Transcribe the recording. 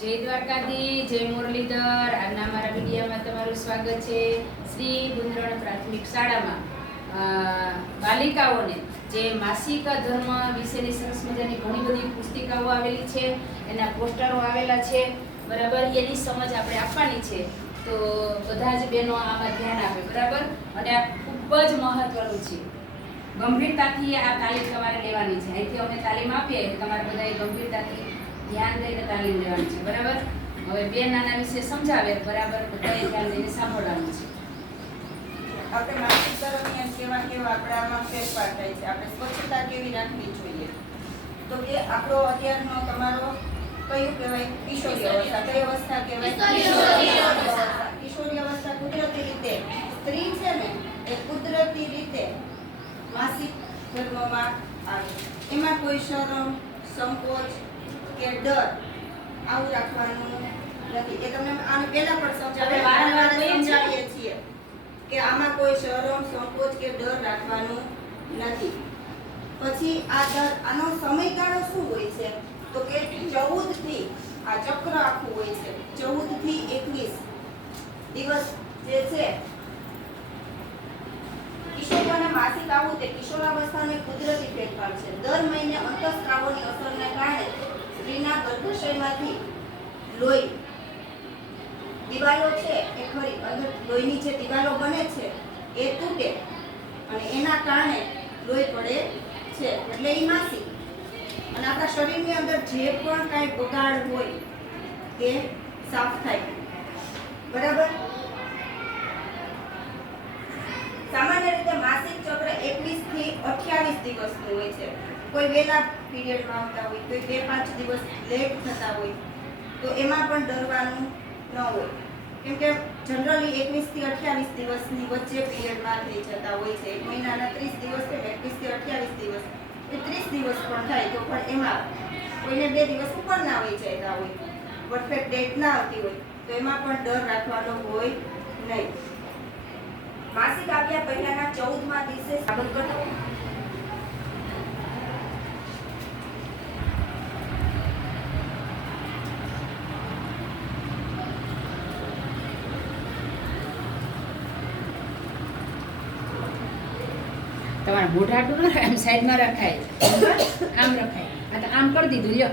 જય દ્વારકાધી, જય મુરલીધર. આજના અમારા વિડીયોમાં તમારું સ્વાગત છે. શ્રી ગુંદરણ પ્રાથમિક શાળામાં બાલિકાઓને જે માસિક ધર્મ વિશેની સરસ મજાની ઘણી બધી પુસ્તિકાઓ આવેલી છે, એના પોસ્ટરો આવેલા છે, બરાબર. એની સમજ આપણે આપવાની છે, તો બધા જ બહેનો આમાં ધ્યાન આપે, બરાબર. અને આ ખૂબ જ મહત્વનું છે. ગંભીરતાથી આ તાલીમ તમારે લેવાની છે. અહીંથી અમે તાલીમ આપીએ, તમારે બધાએ ગંભીરતાથી ધ્યાન દઈને તાલીમ લેવાની છે, બરાબર. હવે બે નાના વિશે સમજાવે, બરાબર, બધાએ ધ્યાન દઈને સાંભળવાનું છે. આપણે માસિક દરમિયાન કેવા કેવા આપણામાં ફેરફાર થાય છે, આપણે સ્વચ્છતા કેવી રાખવી જોઈએ. તો કે આપણો અત્યારનો તમારો કયું કહેવાય, કિશોરી અવસ્થા. કઈ અવસ્થા કહેવાય? કિશોરી અવસ્થા કુદરતી રીતે સ્ત્રી છે ને એ કુદરતી રીતે માસિક ધર્મમાં આવે. એમાં કોઈ શરમ, સંકોચ કે ડર આવું રાખવાનું નથી. એ તમને આને પહેલા પણ સમજાવીએ છીએ કે આમાં કોઈ શરમ, સંકોચ કે ડર રાખવાનું નથી. પછી આનો સમયગાળો શું હોય છે? તો કે 14 થી આ ચક્ર આખું હોય છે. 14 થી 21 દિવસ જે છે. કિશોરીઓને માસિક આવવું તે કિશોરાવસ્થાનો કુદરતી ફેરફાર છે. દર મહિને અંતઃસ્ત્રાવોની અસરને કારણે સ્ત્રીના ગર્ભાશયમાંથી લોહી દિવાલો છે એ ખરી અંદર લોહીની જે દિવાલો બને છે એ તૂટે અને એના કારણે લોહી પડે છે, એટલે એ માસિક. અને આપણા શરીરની અંદર જે પણ કાંઈ બગાડ હોય એ સાફ થાય, બરાબર. સામાન્ય રીતે માસિક ચક્ર 21 થી 28 દિવસનું હોય છે. કોઈ વહેલા પીરિયડમાં આવતા હોય, કોઈ 2-5 દિવસ લેટ થતા હોય, તો એમાં પણ ડરવાનું ન હોય. કેમ કે જનરલી 21 થી 28 દિવસની વચ્ચે પીરિયડમાં થઈ જતા હોય છે. એક મહિનાના 30 દિવસ કે 21 થી 28 દિવસ એ 30 દિવસ પણ થાય તો પણ એમાં કોઈને 2 દિવસ ઉપર ના હોય જતા હોય, પરફેક્ટ ડેટ ના આવતી હોય, તો એમાં પણ ડર રાખવાનો હોય નહીં. માસિક આવ્યા પહેલાના 14મા દિવસે સાબત કરતો. તમારા મોઢાટું ન આમ સાઈડમાં રખાય, આમ રખાય. આ તો આમ કરી દીધું, લ્યો.